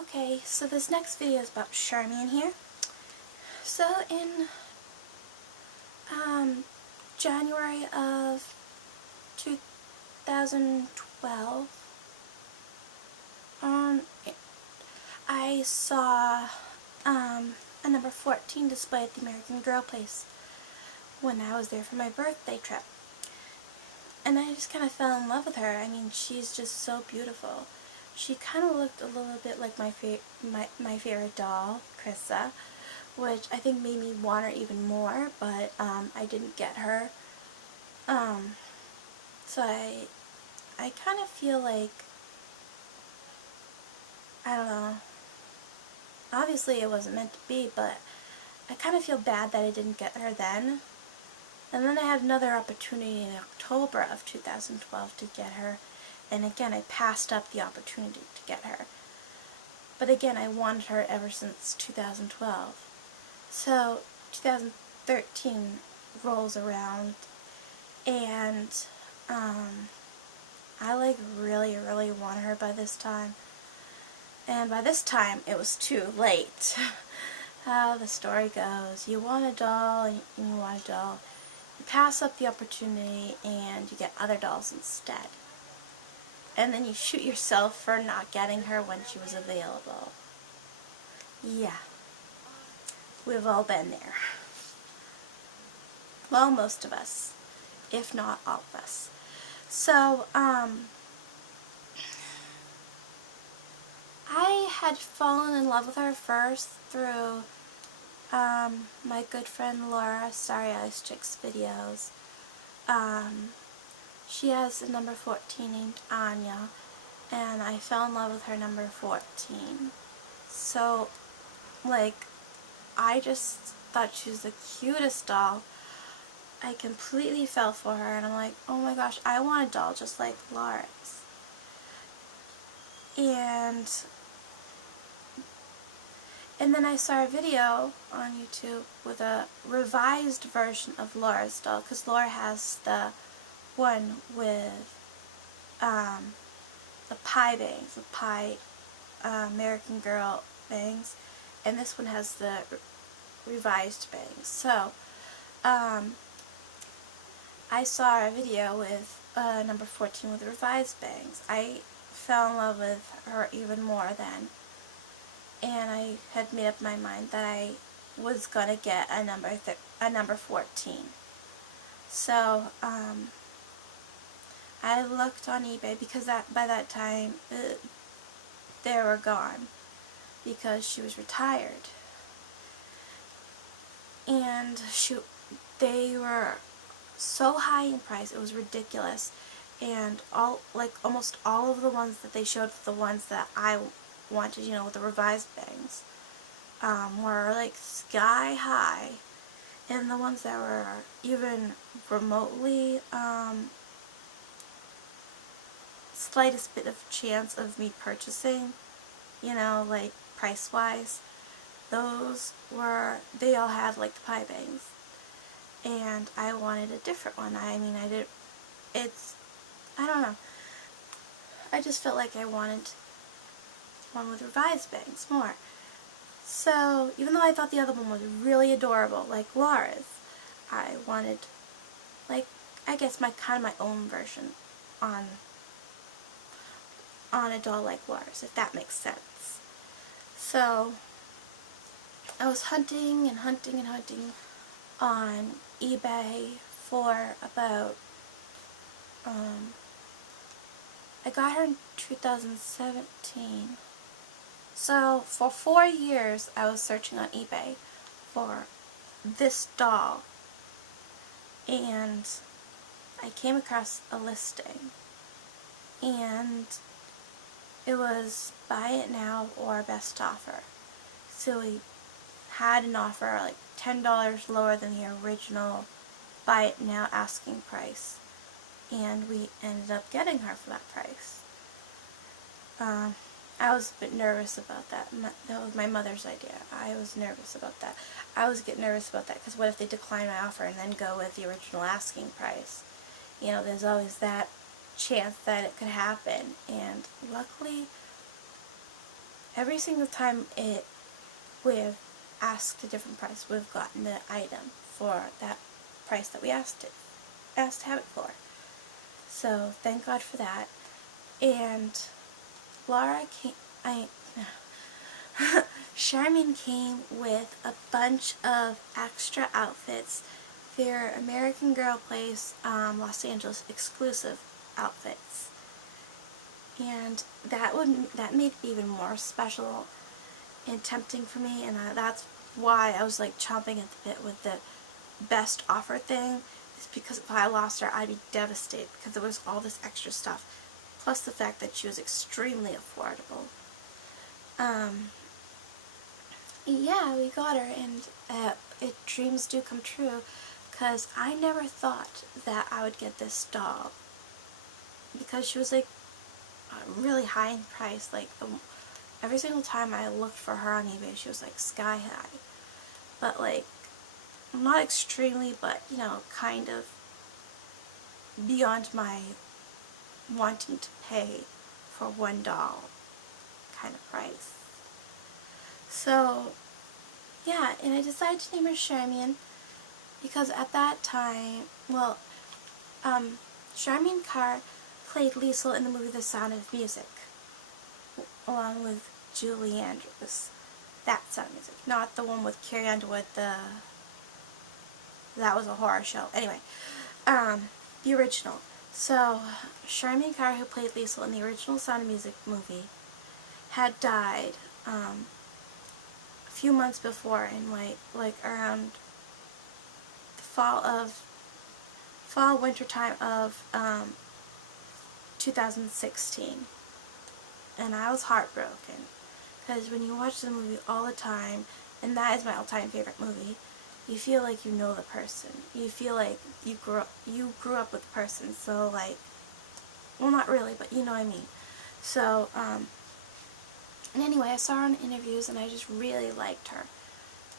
Okay, so this next video is about Charmian here. So in January of 2012, I saw a number 14 display at the American Girl Place when I was there for my birthday trip. And I just kind of fell in love with her. I mean, she's just so beautiful. She kind of looked a little bit like my favorite doll, Krissa, which I think made me want her even more, but I didn't get her. So I kind of feel like, I don't know, obviously it wasn't meant to be, but I kind of feel bad that I didn't get her then. And then I had another opportunity in October of 2012 to get her, and again I passed up the opportunity to get her. But again, I wanted her ever since 2012. So 2013 rolls around, and I really wanted her by this time. And by this time, it was too late. How the story goes, you want a doll, and you want a doll. You pass up the opportunity, and you get other dolls instead. And then you shoot yourself for not getting her when she was available. Yeah. We've all been there. Well, most of us, if not all of us. So, I had fallen in love with her first through my good friend Laura, Sorry Ice Chicks videos. She has a number 14 named Anya, and I fell in love with her number 14. So, like, I just thought she was the cutest doll. I completely fell for her, and I'm like, oh my gosh, I want a doll just like Laura's. And then I saw a video on YouTube with a revised version of Laura's doll, because Laura has the one with the pie bangs, the pie American Girl bangs, and this one has the revised bangs. So, I saw a video with number 14 with revised bangs. I fell in love with her even more then, and I had made up my mind that I was gonna get a number 14. So I looked on eBay, because by that time they were gone because she was retired, and they were so high in price, it was ridiculous. And almost all of the ones that they showed, the ones that I wanted, you know, with the revised bangs, were like sky high, and the ones that were even remotely slightest bit of chance of me purchasing, you know, like price wise, they all had like the pie bangs, and I wanted a different one. I mean, I don't know, I just felt like I wanted one with revised bangs more. So, even though I thought the other one was really adorable, like Laura's, I wanted, like, I guess my own version on a doll like Laura's, if that makes sense. So, I was hunting and hunting and hunting on eBay for about, I got her in 2017. So, for 4 years, I was searching on eBay for this doll, and I came across a listing, and it was buy it now or best offer. So we had an offer like $10 lower than the original buy it now asking price, and we ended up getting her for that price. I was a bit nervous about that. That was my mother's idea. I was nervous about that. I was getting nervous about that because what if they decline my offer and then go with the original asking price? You know, there's always that chance that it could happen. And luckily, every single time we've asked a different price, we've gotten the item for that price that we asked to have it for. So thank God for that. And Laura came, Charmian came with a bunch of extra outfits. They're American Girl Place, Los Angeles exclusive outfits. And that made it even more special and tempting for me, and that's why I was like chomping at the bit with the best offer thing. Is because if I lost her, I'd be devastated because there was all this extra stuff, plus the fact that she was extremely affordable. Yeah, we got her, and dreams do come true, because I never thought that I would get this doll, because she was like really high in price. Like every single time I looked for her on eBay, she was like sky high, but like not extremely, but you know, kind of beyond my wanting to pay for one doll kind of price. So yeah, and I decided to name her Charmian because at that time, well, Charmian Carr played Liesl in the movie The Sound of Music, along with Julie Andrews. That Sound of Music, not the one with Carrie Underwood. That was a horror show. Anyway, the original. So Charmian Carr, who played Liesl in the original Sound of Music movie, had died a few months before, in like around the winter time of 2016, and I was heartbroken because when you watch the movie all the time, and that is my all-time favorite movie, you feel like you know the person. You feel like you grew up with the person. So like, well, not really, but you know what I mean. So and anyway, I saw her in interviews, and I just really liked her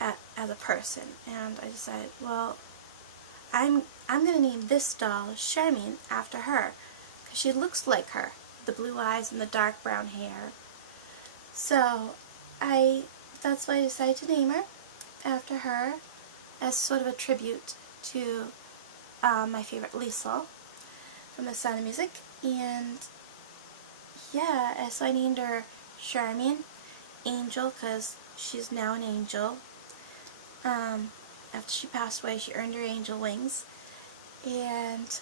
as a person, and I decided, well, I'm gonna name this doll Charmian after her, because she looks like her, the blue eyes and the dark brown hair. So that's why I decided to name her after her, as sort of a tribute to my favorite Liesl from The Sound of Music. And yeah, so I named her Charmian Angel, because she's now an angel. After she passed away, she earned her angel wings. And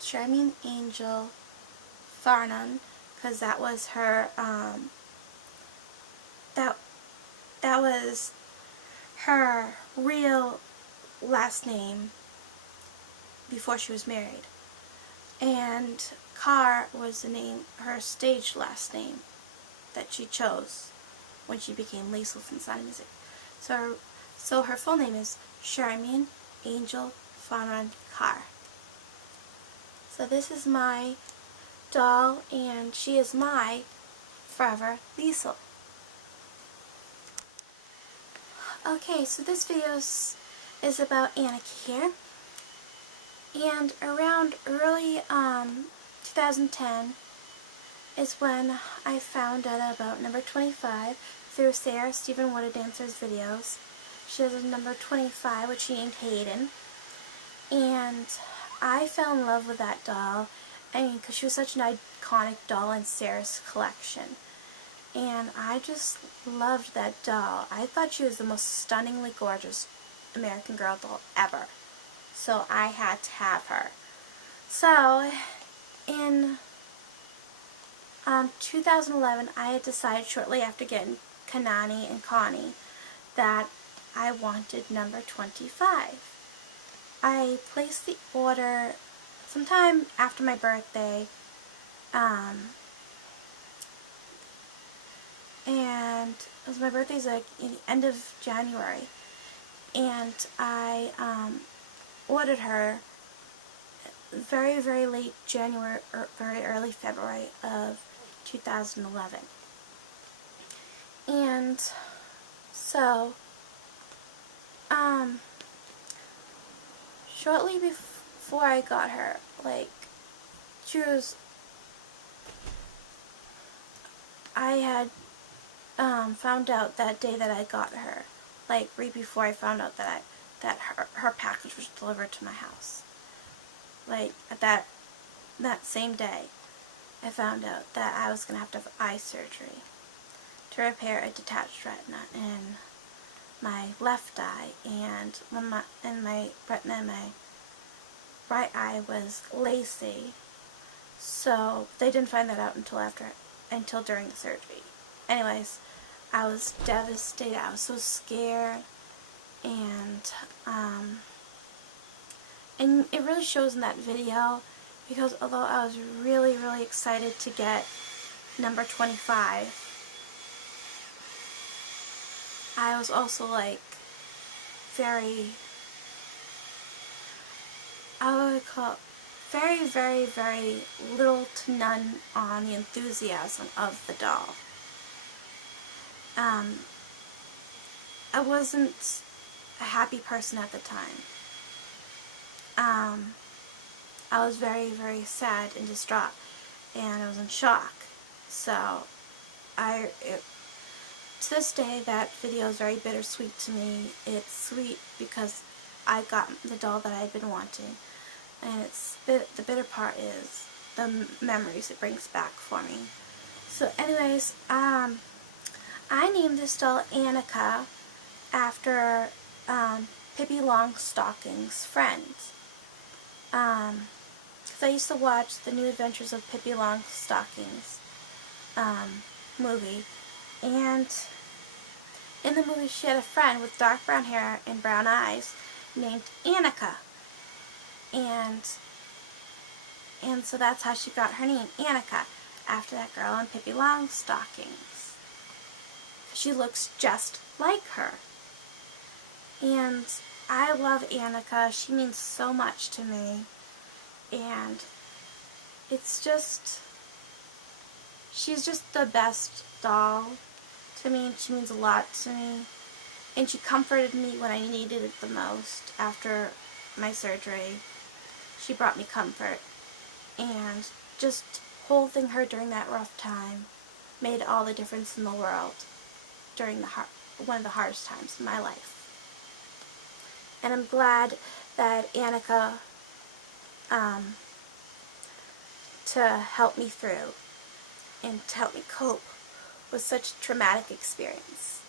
Charmian Angel Farnan, because that was her that was her real last name before she was married. And Carr was her stage last name that she chose when she became Liesl from Sound of Music. So her full name is Charmian Angel Farnan Carr. So this is my doll, and she is my forever Liesl. Okay, so this video is about Annika here. And around early 2010 is when I found out about number 25 through Sarah Stephen Water Dancer's videos. She has a number 25, which she named Hayden. And I fell in love with that doll, because she was such an iconic doll in Sarah's collection. And I just loved that doll. I thought she was the most stunningly gorgeous American Girl doll ever. So I had to have her. So in 2011, I had decided shortly after getting Kanani and Connie that I wanted number 25. I placed the order sometime after my birthday, and my birthday's like in the end of January, and I ordered her very, very late January or very early February of 2011. And so shortly before I got her, like, I had found out that day that I got her, like right before I found out that her package was delivered to my house. Like at that same day, I found out that I was gonna have to have eye surgery to repair a detached retina in my left eye, and my retina in my right eye was lacy. So they didn't find that out until during the surgery. Anyways, I was devastated. I was so scared, and it really shows in that video, because although I was really, really excited to get number 25, I was also like very, I would call it very, very, very little to none on the enthusiasm of the doll. I wasn't a happy person at the time. I was very, very sad and distraught, and I was in shock. So, to this day, that video is very bittersweet to me. It's sweet because I got the doll that I've been wanting, and the bitter part is the memories it brings back for me. So, anyways, I named this doll Annika after Pippi Longstocking's friend. Because I used to watch The New Adventures of Pippi Longstocking's movie, and in the movie she had a friend with dark brown hair and brown eyes named Annika, and so that's how she got her name, Annika, after that girl in Pippi Longstockings. She looks just like her. And I love Annika. She means so much to me. And it's just, she's just the best doll to me. She means a lot to me. And she comforted me when I needed it the most after my surgery. She brought me comfort. And just holding her during that rough time made all the difference in the world during one of the hardest times in my life. And I'm glad that Annika to help me through and to help me cope with such a traumatic experience.